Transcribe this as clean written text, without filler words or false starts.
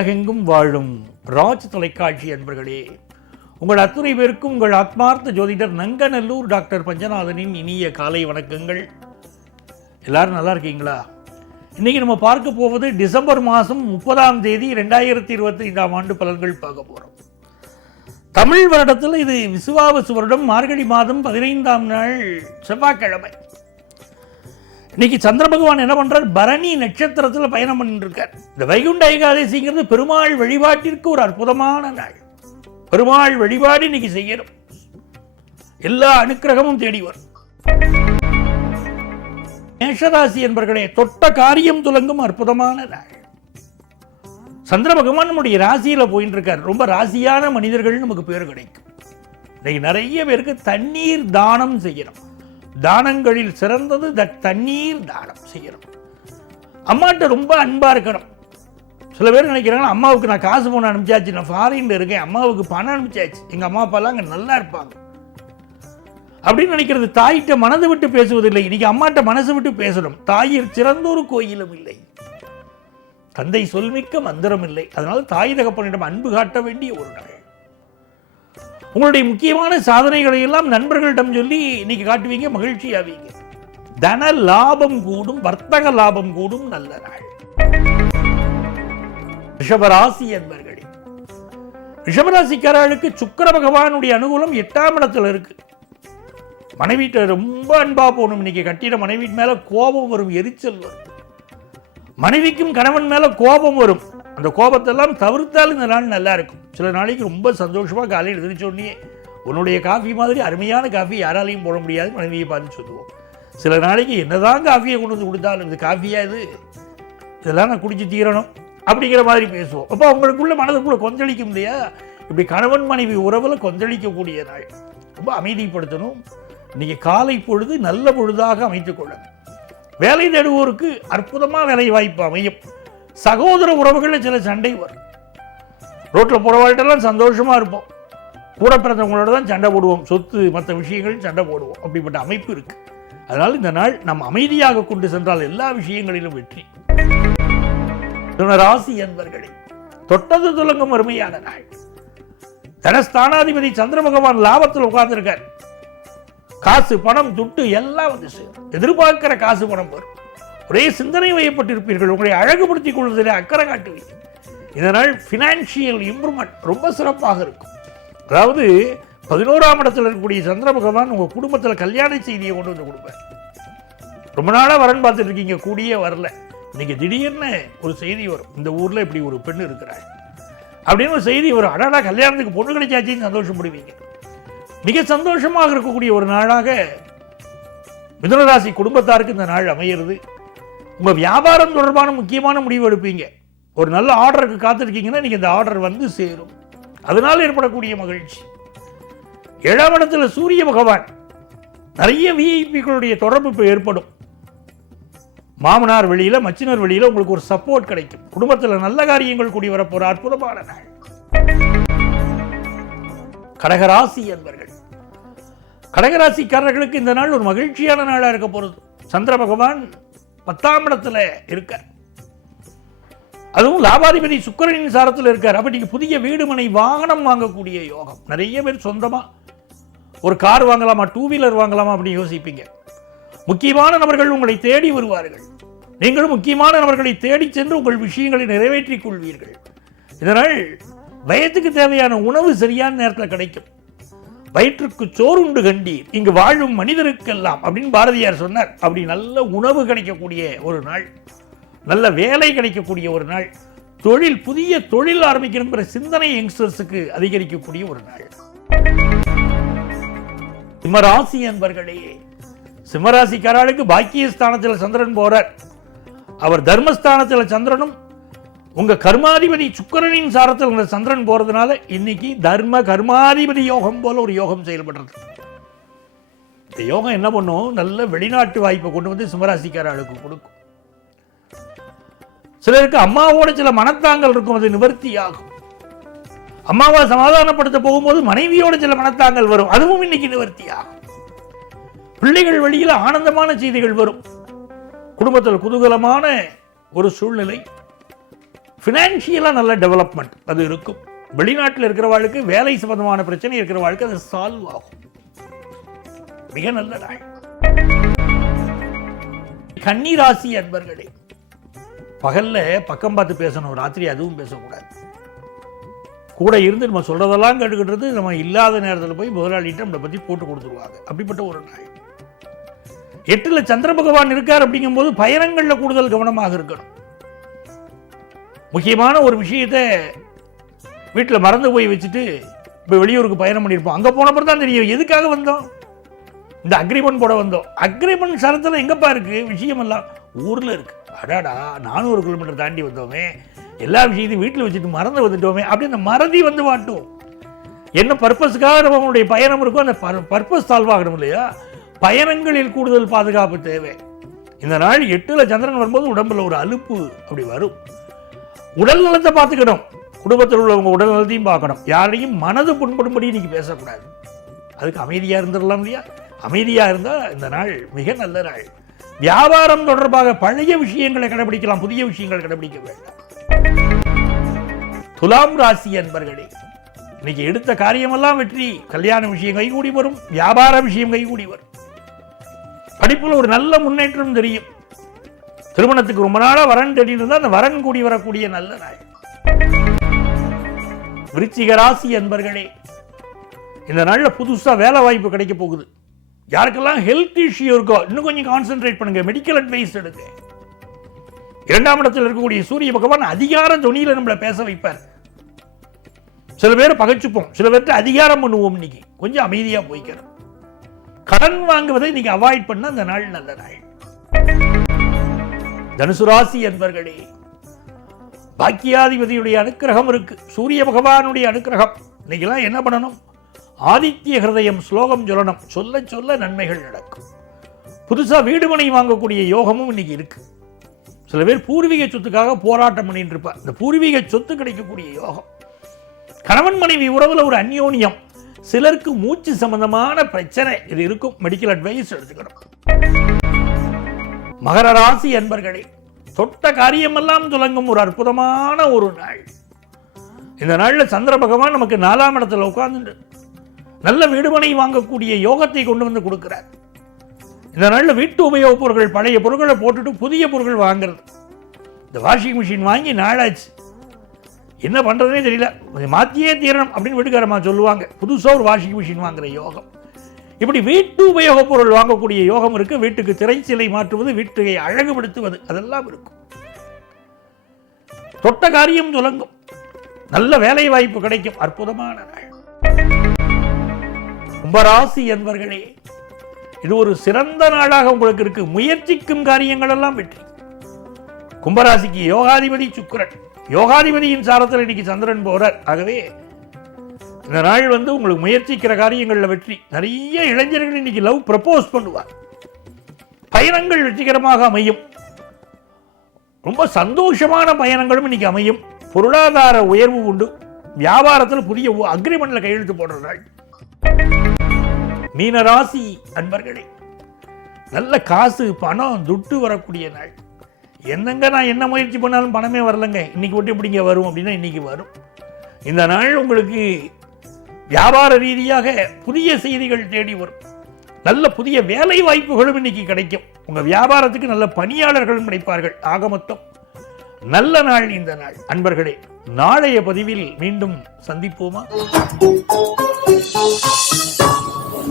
உலகெங்கும் வாழும் ராஜ் தொலைக்காட்சி அன்பர்களே, உங்கள் அத்துணை பேருக்கும் உங்கள் ஆத்மார்த்த ஜோதிடர் நங்கநல்லூர் டாக்டர் பஞ்சநாதனின் இனிய காலை வணக்கங்கள். எல்லாரும் நல்லா இருக்கீங்களா? இன்னைக்கு நம்ம பார்க்க போவது டிசம்பர் மாதம் 30ஆம் தேதி 2025ஆம் ஆண்டு பலன்கள் பார்க்க போகிறோம். தமிழ் வருடத்தில் இது விசுவாவசு வருடம், மார்கழி மாதம் 15ஆம் நாள் செவ்வாய்க்கிழமை. இன்னைக்கு சந்திர பகவான் என்ன பண்றார்? பரணி நட்சத்திரத்தில் பயணம் பண்ணிட்டு இருக்கார். இந்த வைகுண்ட ஏகாதசிங்கிறது பெருமாள் வழிபாட்டிற்கு ஒரு அற்புதமான நாள். பெருமாள் வழிபாடு இன்னைக்கு செய்யணும், எல்லா அனுக்கிரகமும் தேடி வரும். மேஷராசி என்பர்களே, தொட்ட காரியம் துலங்கும் அற்புதமான நாள். சந்திர பகவான் நம்முடைய ராசியில போயிட்டு இருக்கார். ரொம்ப ராசியான மனிதர்கள் நமக்கு பேர் கிடைக்கும். இன்னைக்கு நிறைய பேருக்கு தண்ணீர் தானம் செய்யணும். தானங்களில் சிறந்தது தண்ணீர் தானம் செய்யணும். அம்மாட்ட ரொம்ப அன்பா இருக்கணும். சில பேர் நினைக்கிறாங்க, அம்மாவுக்கு நான் காசு பணம் அனுப்பிச்சாச்சு, நான் ஃபாரின்ல இருக்கேன், அம்மாவுக்கு பணம் அனுப்பிச்சாச்சு, எங்க அம்மா அப்பாலாம் அங்கே நல்லா இருப்பாங்க அப்படின்னு நினைக்கிறது. தாயிட்ட மனதை விட்டு பேசுவதில்லை. இன்னைக்கு அம்மாட்ட மனசு விட்டு பேசணும். தாயில் சிறந்தொரு கோயிலும் இல்லை, தந்தை சொல்மிக்க மந்திரம் இல்லை. அதனால தாய் தகப்பனிடம் அன்பு காட்ட வேண்டிய ஒரு நாள். உங்களுடைய முக்கியமான சாதனைகளை எல்லாம் நண்பர்களிடம் சொல்லி இன்னைக்கு காட்டுவீங்க, மகிழ்ச்சி ஆவீங்க. தன லாபம் கூடும், வர்த்தக லாபம் கூடும், நல்ல நாள். ரிஷபராசி என்பர்களே, ரிஷபராசிக்காரர்களுக்கு சுக்கிர பகவானுடைய அனுகூலம் 8ஆம் இடத்துல இருக்கு. மனைவிட்ட ரொம்ப அன்பா போகணும். இன்னைக்கு கட்டிட மனைவி மேல கோபம் வரும், எரிச்சல் வரும். மனைவிக்கும் கணவன் மேல கோபம் வரும். அந்த கோபத்தெல்லாம் தவிர்த்தால் இந்த நாள் நல்லா இருக்கும். சில நாளைக்கு ரொம்ப சந்தோஷமா காலையில் எழுந்திரிச்சோடனே உன்னுடைய காஃபி மாதிரி அருமையான காஃபி யாராலையும் போட முடியாது, மனைவியை பார்த்து சொல்லுவோம். சில நாளைக்கு என்னதான் காஃபியை கொண்டு வந்து கொடுத்தாலும் இது காஃபியா, இதெல்லாம் நான் குடிச்சு தீரணும் அப்படிங்கிற மாதிரி பேசுவோம். அப்போ அவங்களுக்குள்ள மனதுக்குள்ள கொந்தளிக்கும் இல்லையா? இப்படி கணவன் மனைவி உறவுல கொந்தளிக்கக்கூடிய நாள். ரொம்ப அமைதிப்படுத்தணும். இன்னைக்கு காலை பொழுது நல்ல பொழுதாக அமைத்துக் கொள்ளணும். வேலை தேடுவோருக்கு அற்புதமாக வேலை வாய்ப்பு அமையும். சகோதர உறவுகளில் சில சண்டை வரும். ரோட்டில் போகிறவாழ்கிட்டெல்லாம் சந்தோஷமாக இருப்போம், கூட பிறந்தவங்களோட தான் சண்டை போடுவோம், சொத்து மற்ற விஷயங்கள் சண்டை போடுவோம். அப்படிப்பட்ட அமைப்பு இருக்கு. அதனால் இந்த நாள் நம்ம அமைதியாக கொண்டு சென்றால் எல்லா விஷயங்களிலும் வெற்றி. ராசி என்பர்களே, தொட்டது துலங்கும் அருமையான நாள். தனஸ்தானாதிபதி சந்திர பகவான் லாபத்தில் உட்கார்ந்துருக்கார். காசு பணம் துட்டு எல்லாம் வந்து சேரும். எதிர்பார்க்கிற காசு பணம் வரும். ஒரே சிந்தனை வயப்பட்டிருப்பீர்கள். உங்களை அழகுபடுத்திக் கொள்வதில் அக்கறை காட்டுவீங்க. இதனால் பினான்சியல் இம்ப்ரூவ்மெண்ட் ரொம்ப சிறப்பாக இருக்கும். அதாவது 11ஆம் இடத்தில் இருக்கக்கூடிய சந்திர பகவான் உங்க குடும்பத்தில் கல்யாண செய்தியை கொண்டு வந்து கொடுப்பார். ரொம்ப நாளா வரன்னு பார்த்துட்டு இருக்கீங்க, கூடியே வரல. இன்னைக்கு திடீர்னு ஒரு செய்தி வரும், இந்த ஊர்ல இப்படி ஒரு பெண் இருக்கிறாள் அப்படின்னு ஒரு செய்தி வரும். அடாடா, கல்யாணத்துக்கு பொண்ணு கிடைச்சாச்சின்னு சந்தோஷப்படுவீங்க. மிக சந்தோஷமாக இருக்கக்கூடிய ஒரு நாளாக மிதுனராசி குடும்பத்தாருக்கு இந்த நாள் அமையிறது. உங்க வியாபாரம் தொடர்பான முக்கியமான முடிவு எடுப்பீங்க. ஒரு நல்ல ஆர்டருக்கு காத்திருக்கீங்கன்னா நீங்க இந்த ஆர்டர் வந்து சேரும். அதனால் ஏற்படக்கூடிய மகிழ்ச்சி. 7ஆம் இடத்துல சூரிய பகவான். நிறைய விஐபிகளுடைய தொடர்பு இப்போ ஏற்படும். மாமனார் வெளியில, மச்சினர் வெளியில உங்களுக்கு ஒரு சப்போர்ட் கிடைக்கும். குடும்பத்தில் நல்ல காரியங்கள் கூடி வரப்போற அற்புதமான நாள். கடகராசி என்பர்கள், கடகராசிக்காரர்களுக்கு இந்த நாள் ஒரு மகிழ்ச்சியான நாளா இருக்க போறது. சந்திர பகவான் 10ஆம் இடத்துல இருக்க, அதுவும் லாபாதிபதி சுக்கிரனின் சாரத்தில் இருக்கார். அப்ப நீங்க புதிய வீடு மனை வாகனம் வாங்கக்கூடிய யோகம். நிறைய பேர் சொந்தமா ஒரு கார் வாங்கலாமா, 2 வீலர் வாங்கலாமா அப்படின்னு யோசிப்பீங்க. முக்கியமான நபர்கள் உங்களை தேடி வருவார்கள். நீங்களும் முக்கியமான நபர்களை தேடி சென்று உங்கள் விஷயங்களை நிறைவேற்றிக் கொள்வீர்கள். இதனால் வயதுக்கு தேவையான உணவு சரியான நேரத்தில் கிடைக்கும். வயிற்றுக்கு சோறுண்டு கண்டீர், இங்கு வாழும் மனிதருக்கெல்லாம் அப்படின்னு பாரதியார் சொன்னார். அப்படி நல்ல உணவு கிடைக்கக்கூடிய ஒரு நாள், நல்ல வேலை கிடைக்கக்கூடிய ஒரு நாள், தொழில், புதிய தொழில் ஆரம்பிக்கிற சிந்தனை யங்ஸ்டர்ஸுக்கு அதிகரிக்கக்கூடிய ஒரு நாள். சிம்மராசி என்பர்களே, சிம்மராசிக்காரர்களுக்கு பாக்கியஸ்தானத்தில் சந்திரன் போறார். அவர் தர்மஸ்தானத்தில் சந்திரனும் உங்க கர்மாதிபதி சுக்கிரனின் சாரத்தில் உங்க சந்திரன் போறதுனால இன்னைக்கு தர்ம கர்மாதிபதி யோகம் போல ஒரு யோகம் செயல்படுறது. இந்த யோகம் என்ன பண்ணும்? நல்ல வெளிநாட்டு வாய்ப்பை கொண்டு வந்து சிம்மராசிக்காரர்களுக்கு கொடுக்கும். சிலருக்கு அம்மாவோட சில மனத்தாங்கள் இருக்கும், அது நிவர்த்தி ஆகும். அம்மாவை சமாதானப்படுத்த போகும்போது மனைவியோட சில மனத்தாங்கள் வரும், அதுவும் இன்னைக்கு நிவர்த்தி ஆகும். பிள்ளைகள் வழியில் ஆனந்தமான செய்திகள் வரும். குடும்பத்தில் குதூகலமான ஒரு சூழ்நிலை. ஃபினான்ஷியலாக நல்ல டெவலப்மெண்ட் அது இருக்கும். வெளிநாட்டில் இருக்கிறவாளுக்கு வேலை சம்பந்தமான பிரச்சனை இருக்கிறவாளுக்கு அது சால்வ் ஆகும். மிக நல்ல நாள். கன்னி ராசி அன்பர்களே, பகல்ல பக்கம் பார்த்து பேசணும், ராத்திரி அதுவும் பேசக்கூடாது. கூட இருந்து நம்ம சொல்றதெல்லாம் கேட்டுக்கிட்டு நம்ம இல்லாத நேரத்தில் போய் முதலாளிட்டு நம்மளை பற்றி போட்டு கொடுத்துருவாங்க. அப்படிப்பட்ட ஒரு நாள். 8ல் சந்திர பகவான் இருக்கார். அப்படிங்கும்போது பயணங்களில் கூடுதல் கவனமாக இருக்கணும். முக்கியமான ஒரு விஷயத்தை வீட்டில் மறந்து போய் வச்சுட்டு இப்போ வெளியூருக்கு பயணம் பண்ணியிருப்போம். அங்கே போனப்பறம் தான் தெரியும் எதுக்காக வந்தோம். இந்த அக்ரிமெண்ட் போட வந்தோம். அக்ரிமெண்ட் சரத்தில் எங்கப்பா இருக்கு விஷயமெல்லாம்? ஊரில் இருக்கு. அடாடா 400 கிலோமீட்டர் தாண்டி வந்தோமே, எல்லா விஷயத்தையும் வீட்டில் வச்சுட்டு மறந்து வந்துட்டோமே அப்படி அந்த மறதி வந்து வாட்டும். என்ன பர்பஸுக்காக நம்மளுடைய பயணம் இருக்கோ அந்த பர்பஸ் சால்வ் ஆகணும் இல்லையா? பயணங்களில் கூடுதல் பாதுகாப்பு தேவை. இந்த நாள் 8ல் சந்திரன் வரும்போது உடம்புல ஒரு அலுப்பு அப்படி வரும். உடல் நலத்தை பார்த்துக்கணும். குடும்பத்தில் உள்ளவங்க உடல் நலத்தையும் பார்க்கணும். யாரையும் மனது புண்படும்படி இன்னைக்கு பேசக்கூடாது. அதுக்கு அமைதியாக இருந்துடலாம் இல்லையா? அமைதியாக இருந்தால் இந்த நாள் மிக நல்ல நாள். வியாபாரம் தொடர்பாக பழைய விஷயங்களை கடைபிடிக்கலாம், புதிய விஷயங்களை கடைபிடிக்க வேண்டாம். துலாம் ராசி அன்பர்களே, இன்னைக்கு எடுத்த காரியமெல்லாம் வெற்றி. கல்யாண விஷயம் கைகூடி வரும், வியாபார விஷயம் கைகூடி வரும். படிப்புல ஒரு நல்ல முன்னேற்றம் தெரியும். திருமணத்துக்கு ரொம்ப நாளா வரன் தேடிட்டு இருந்தா அந்த வரன் கூடி வரக்கூடிய நல்ல நாள். விருச்சிக ராசி அன்பர்களே, இந்த நாள்ல புதுசா வேலை வாய்ப்பு கிடைக்க போகுது. யாருக்கெல்லாம் ஹெல்த் இஷ்யூ இருக்கோ இன்னும் கொஞ்சம் கான்சென்ட்ரேட் பண்ணுங்க. மெடிக்கல் அட்வைஸ் எடுங்க. 2ஆம் இடத்தில் இருக்கக்கூடிய சூரிய பகவான் அதிகார தொனியில நம்மளை பேச வைப்பார். சில பேர் பகைச்சுப்போம், சில பேர்த்து அதிகாரம் பண்ணுவோம். இன்னைக்கு கொஞ்சம் அமைதியா போய்க்கிறோம். கடன் வாங்குவதை இன்னைக்கு அவாய்ட் பண்ண அந்த நாள் நல்ல நாள். தனுசு ராசி என்பர்களே, பாக்கியாதிபதியுடைய அனுக்கிரகம் இருக்கு, சூரிய பகவானுடைய அனுக்கிரகம். இன்னைக்கெல்லாம் என்ன பண்ணணும்? ஆதித்ய ஹிருதயம் ஸ்லோகம் சொல்லணும். சொல்ல சொல்ல நன்மைகள் நடக்கும். புதுசா வீடு மனை வாங்கக்கூடிய யோகமும் இன்னைக்கு இருக்கு. சில பேர் பூர்வீக சொத்துக்காக போராட்டம் பண்ணிட்டு இருப்பார். இந்த பூர்வீக சொத்து கிடைக்கக்கூடிய யோகம். கணவன் மனைவி உறவுல ஒரு அந்யோன்யம். சிலருக்கு மூச்சு சம்பந்தமான பிரச்சனை இது இருக்கும். மெடிக்கல் அட்வைஸ் எடுத்துக்கணும். மகர ராசி அன்பர்களே, தொட்ட காரியமெல்லாம் துலங்கும் ஒரு அற்புதமான ஒரு நாள். இந்த நாள்ல சந்திர பகவான் நமக்கு 4ஆம் இடத்துல உட்கார்ந்து நல்ல வீடுமனை வாங்கக்கூடிய யோகத்தை கொண்டு வந்து கொடுக்கிறார். இந்த நாள்ல வீட்டு உபயோகப் பொருட்கள், பழைய பொருட்களை போட்டுட்டு புதிய பொருட்கள் வாங்குறது. இந்த வாஷிங் மிஷின் வாங்கி நாளாச்சு, என்ன பண்றதுனே தெரியல, மாத்தியே தீரணும் அப்படின்னு வீட்டுக்காரமா சொல்லுவாங்க. புதுசா ஒரு வாஷிங் மிஷின் வாங்குற யோகம். இப்படி வீட்டு உபயோகப் பொருள் வாங்கக்கூடிய யோகம் இருக்கு. வீட்டுக்கு திரைச்சிலை மாற்றுவது, வீட்டை அழகுபடுத்துவது, அதெல்லாம் இருக்கும். தொட்ட காரியம் துலங்கும். நல்ல வேலை வாய்ப்பு கிடைக்கும். அற்புதமான நாள். கும்பராசி என்பர்களே, இது ஒரு சிறந்த நாளாக உங்களுக்கு இருக்கு. முயற்சிக்கும் காரியங்கள் எல்லாம் வெற்றி. கும்பராசிக்கு யோகாதிபதி சுக்கிரன். யோகாதிபதியின் சாரத்தில் இன்னைக்கு சந்திரன் போறார். ஆகவே இந்த நாள் உங்களுக்கு முயற்சிக்கிற காரியங்களில் வெற்றி. நிறைய இளைஞர்கள் இன்னைக்கு லவ் ப்ரப்போஸ் பண்ணுவார். பயணங்கள் வெற்றிகரமாக அமையும். ரொம்ப சந்தோஷமான பயணங்களும் இன்னைக்கு அமையும். பொருளாதார உயர்வு உண்டு. வியாபாரத்தில் புதிய அக்ரிமெண்ட்ல கையெழுத்து போடுற நாள். மீனராசி அன்பர்களே, நல்ல காசு பணம் துட்டு வரக்கூடிய நாள். என்னங்க நான் என்ன முயற்சி பண்ணாலும் பணமே வரலங்க, இன்னைக்கு மட்டும் எப்படிங்க வரும் அப்படின்னா இன்னைக்கு வரும். இந்த நாள் உங்களுக்கு வியாபார ரீதியாக புதிய செய்திகள் தேடி வரும். நல்ல புதிய வேலை வாய்ப்புகளும் இன்னைக்கு கிடைக்கும். உங்க வியாபாரத்துக்கு நல்ல பணியாளர்களும் கிடைப்பார்கள். ஆக மொத்தம் நல்ல நாள் இந்த நாள். அன்பர்களே, நாளைய பதிவில் மீண்டும் சந்திப்போமா?